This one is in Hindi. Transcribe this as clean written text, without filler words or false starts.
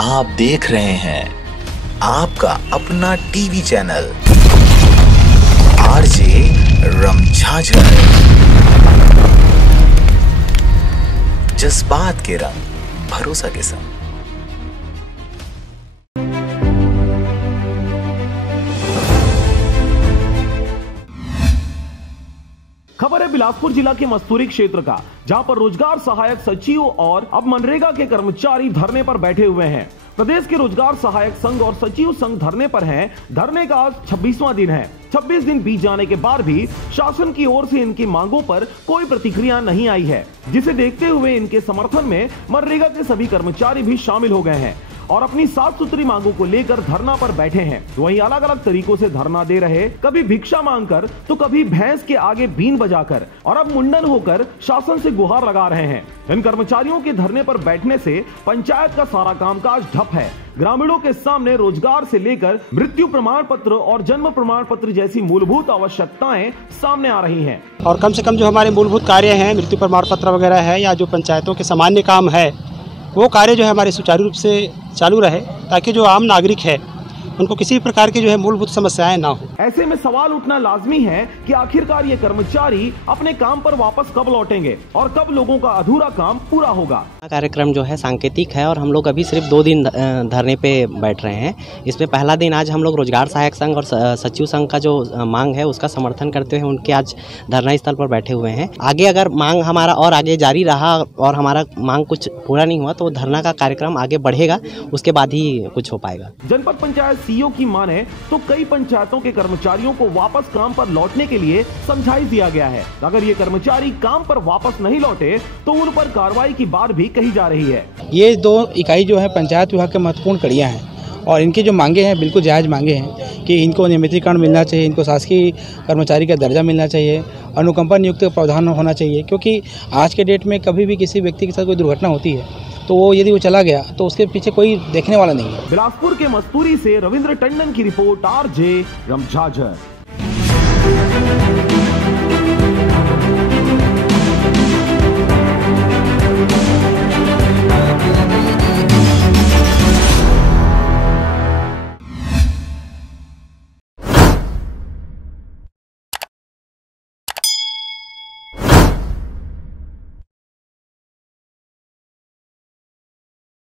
आप देख रहे हैं आपका अपना टीवी चैनल आरजे रमझाझर, जज्बात के रंग भरोसा के संग। खबर है बिलासपुर जिला के मस्तूरी क्षेत्र का, जहां पर रोजगार सहायक सचिव और अब मनरेगा के कर्मचारी धरने पर बैठे हुए हैं। प्रदेश के रोजगार सहायक संघ और सचिव संघ धरने पर हैं। धरने का आज 26वां दिन है। 26 दिन बीत जाने के बाद भी शासन की ओर से इनकी मांगों पर कोई प्रतिक्रिया नहीं आई है, जिसे देखते हुए इनके समर्थन में मनरेगा के सभी कर्मचारी भी शामिल हो गए हैं और अपनी साफ सुथरी मांगों को लेकर धरना पर बैठे हैं। वहीं अलग अलग तरीकों से धरना दे रहे, कभी भिक्षा मांगकर तो कभी भैंस के आगे बीन बजाकर और अब मुंडन होकर शासन से गुहार लगा रहे हैं। इन कर्मचारियों के धरने पर बैठने से पंचायत का सारा कामकाज ठप है। ग्रामीणों के सामने रोजगार से लेकर मृत्यु प्रमाण पत्र और जन्म प्रमाण पत्र जैसी मूलभूत आवश्यकताएं सामने आ रही हैं। और कम से कम जो हमारे मूलभूत कार्य हैं, मृत्यु प्रमाण पत्र वगैरह है या जो पंचायतों के सामान्य काम है, वो कार्य जो है हमारे सुचारू रूप से चालू रहे, ताकि जो आम नागरिक है उनको किसी प्रकार की जो है मूलभूत समस्याएं ना हो। ऐसे में सवाल उठना लाजमी है कि आखिरकार ये कर्मचारी अपने काम पर वापस कब लौटेंगे और कब लोगों का अधूरा काम पूरा होगा। कार्यक्रम जो है सांकेतिक है और हम लोग अभी सिर्फ 2 दिन धरने पे बैठ रहे हैं। इसमें पहला दिन आज हम लोग रोजगार सहायक संघ और सचिव संघ का जो मांग है उसका समर्थन करते हुए उनके आज धरना स्थल पर बैठे हुए हैं। आगे अगर मांग हमारा और आगे जारी रहा और हमारा मांग कुछ पूरा नहीं हुआ तो धरना का कार्यक्रम आगे बढ़ेगा, उसके बाद ही कुछ हो पाएगा। जनपद पंचायत सीईओ की माने तो कई पंचायतों के कर्मचारियों को वापस काम पर लौटने के लिए समझाइश दिया गया है। अगर ये कर्मचारी काम पर वापस नहीं लौटे तो उन पर कार्रवाई की बात भी कही जा रही है। ये 2 इकाई जो है पंचायत विभाग के महत्वपूर्ण कड़ियाँ हैं और इनकी जो मांगे हैं बिल्कुल जायज़ मांगे हैं कि इनको नियमितीकरण मिलना चाहिए, इनको शासकीय कर्मचारी का दर्जा मिलना चाहिए, अनुकंपा नियुक्त का प्रावधान होना चाहिए, क्योंकि आज के डेट में कभी भी किसी व्यक्ति के साथ कोई दुर्घटना होती है तो वो यदि वो चला गया तो उसके पीछे कोई देखने वाला नहीं है। बिलासपुर के मस्तूरी से रविंद्र टंडन की रिपोर्ट, आरजे रमझाझर।